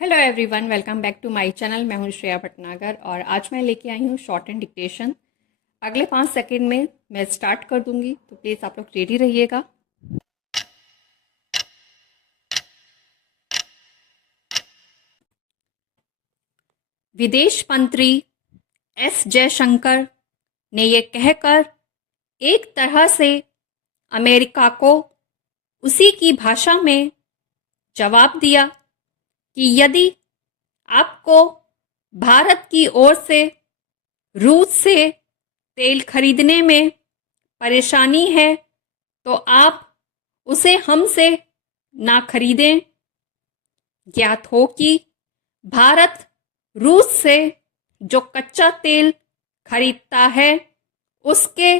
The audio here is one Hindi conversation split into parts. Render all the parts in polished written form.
Hello everyone, welcome back to my channel. मैं हूं श्रेया भटनागर और आज मैं लेके आई हूं शॉर्ट एंड डिक्टेशन। अगले 5 सेकंड में मैं स्टार्ट कर दूंगी, तो प्लीज़ आप लोग रेडी रहिएगा। विदेश मंत्री एस जयशंकर ने ये कहकर एक तरह से अमेरिका को उसी की भाषा में जवाब दिया कि यदि आपको भारत की ओर से रूस से तेल खरीदने में परेशानी है तो आप उसे हमसे ना खरीदें। ज्ञात हो कि भारत रूस से जो कच्चा तेल खरीदता है उसके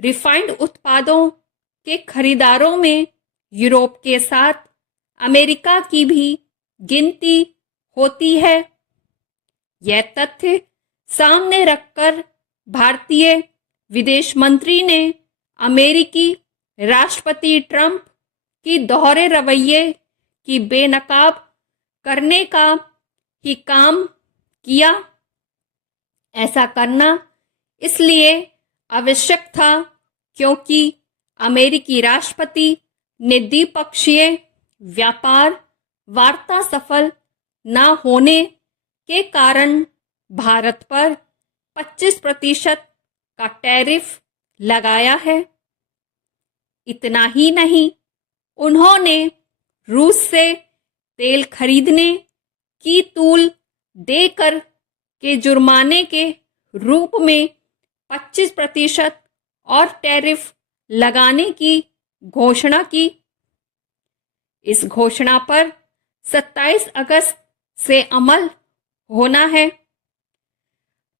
रिफाइंड उत्पादों के खरीदारों में यूरोप के साथ अमेरिका की भी गिनती होती है। यह तथ्य सामने रखकर भारतीय विदेश मंत्री ने अमेरिकी राष्ट्रपति ट्रंप की दोहरे रवैये की बेनकाब करने का ही काम किया। ऐसा करना इसलिए आवश्यक था क्योंकि अमेरिकी राष्ट्रपति ने द्विपक्षीय व्यापार वार्ता सफल न होने के कारण भारत पर 25% का टैरिफ लगाया है। इतना ही नहीं, उन्होंने रूस से तेल खरीदने की तूल देकर के जुर्माने के रूप में 25% और टैरिफ लगाने की घोषणा की। इस घोषणा पर 27 अगस्त से अमल होना है।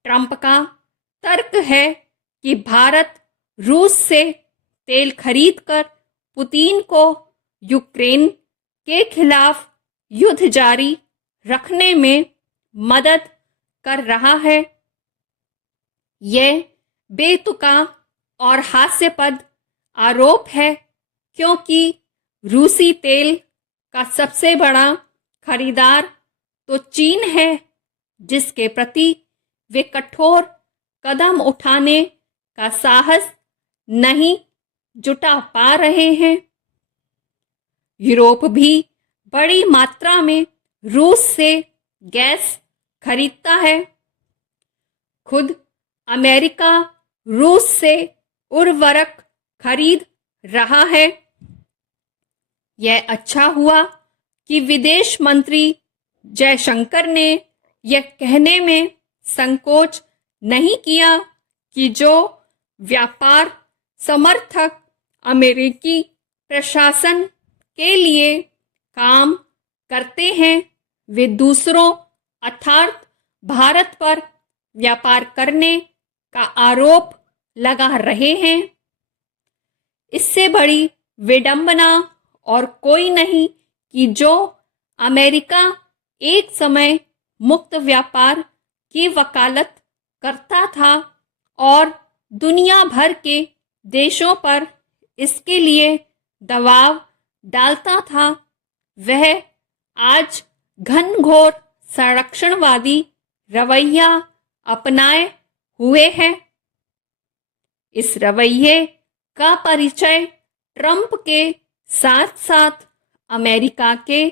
ट्रंप का तर्क है कि भारत रूस से तेल खरीदकर पुतिन को यूक्रेन के खिलाफ युद्ध जारी रखने में मदद कर रहा है। यह बेतुका और हास्यास्पद आरोप है क्योंकि रूसी तेल का सबसे बड़ा खरीदार तो चीन है, जिसके प्रति वे कठोर कदम उठाने का साहस नहीं जुटा पा रहे हैं। यूरोप भी बड़ी मात्रा में रूस से गैस खरीदता है। खुद अमेरिका रूस से उर्वरक खरीद रहा है। यह अच्छा हुआ कि विदेश मंत्री जयशंकर ने यह कहने में संकोच नहीं किया कि जो व्यापार समर्थक अमेरिकी प्रशासन के लिए काम करते हैं वे दूसरों अर्थात भारत पर व्यापार करने का आरोप लगा रहे हैं। इससे बड़ी विडंबना और कोई नहीं कि जो अमेरिका एक समय मुक्त व्यापार की वकालत करता था और दुनिया भर के देशों पर इसके लिए दबाव डालता था, वह आज घनघोर संरक्षणवादी रवैया अपनाए हुए है। इस रवैये का परिचय ट्रंप के साथ साथ अमेरिका के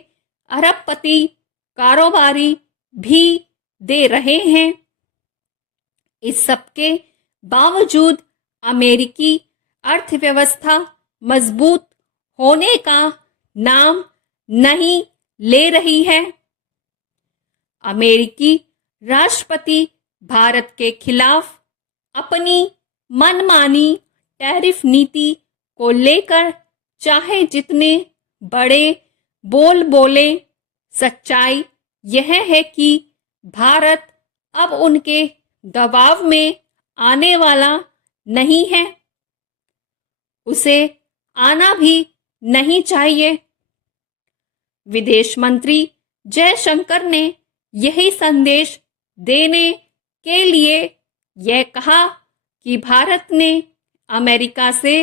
अरबपति कारोबारी भी दे रहे हैं। इस सबके बावजूद अमेरिकी अर्थव्यवस्था मजबूत होने का नाम नहीं ले रही है। अमेरिकी राष्ट्रपति भारत के खिलाफ अपनी मनमानी टैरिफ नीति को लेकर चाहे जितने बड़े बोल बोले, सच्चाई यह है कि भारत अब उनके दबाव में आने वाला नहीं है। उसे आना भी नहीं चाहिए। विदेश मंत्री जयशंकर ने यही संदेश देने के लिए यह कहा कि भारत ने अमेरिका से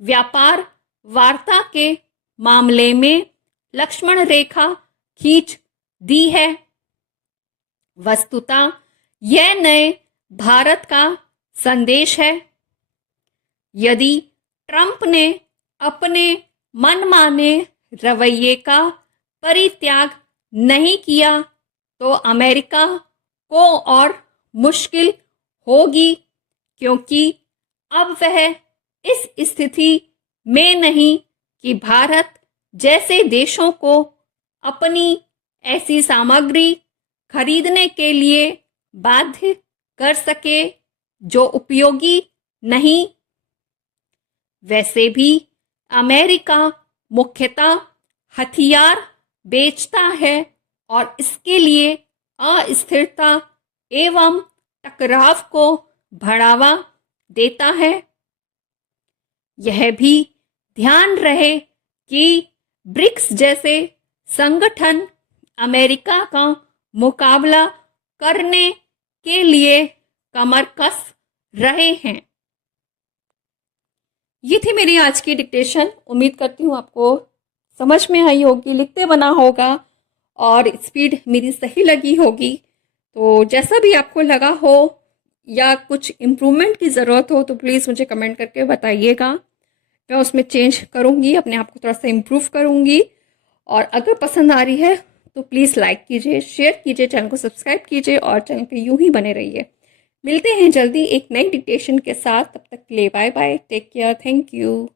व्यापार वार्ता के मामले में लक्ष्मण रेखा खींच दी है। वस्तुतः यह नए भारत का संदेश है। यदि ट्रंप ने अपने मनमाने रवैये का परित्याग नहीं किया तो अमेरिका को और मुश्किल होगी, क्योंकि अब वह इस स्थिति में नहीं कि भारत जैसे देशों को अपनी ऐसी सामग्री खरीदने के लिए बाध्य कर सके जो उपयोगी नहीं। वैसे भी अमेरिका मुख्यतः हथियार बेचता है और इसके लिए अस्थिरता एवं टकराव को बढ़ावा देता है। यह भी ध्यान रहे कि ब्रिक्स जैसे संगठन अमेरिका का मुकाबला करने के लिए कमर कस रहे हैं। ये थी मेरी आज की डिक्टेशन। उम्मीद करती हूँ आपको समझ में आई होगी, लिखते बना होगा और स्पीड मेरी सही लगी होगी। तो जैसा भी आपको लगा हो या कुछ इम्प्रूवमेंट की ज़रूरत हो तो प्लीज़ मुझे कमेंट करके बताइएगा। मैं उसमें चेंज करूँगी, अपने आप को थोड़ा सा इम्प्रूव करूँगी। और अगर पसंद आ रही है तो प्लीज़ लाइक कीजिए, शेयर कीजिए, चैनल को सब्सक्राइब कीजिए और चैनल पे यूं ही बने रहिए। मिलते हैं जल्दी एक नई डिक्टेशन के साथ। तब तक के लिए bye bye, take care, thank you.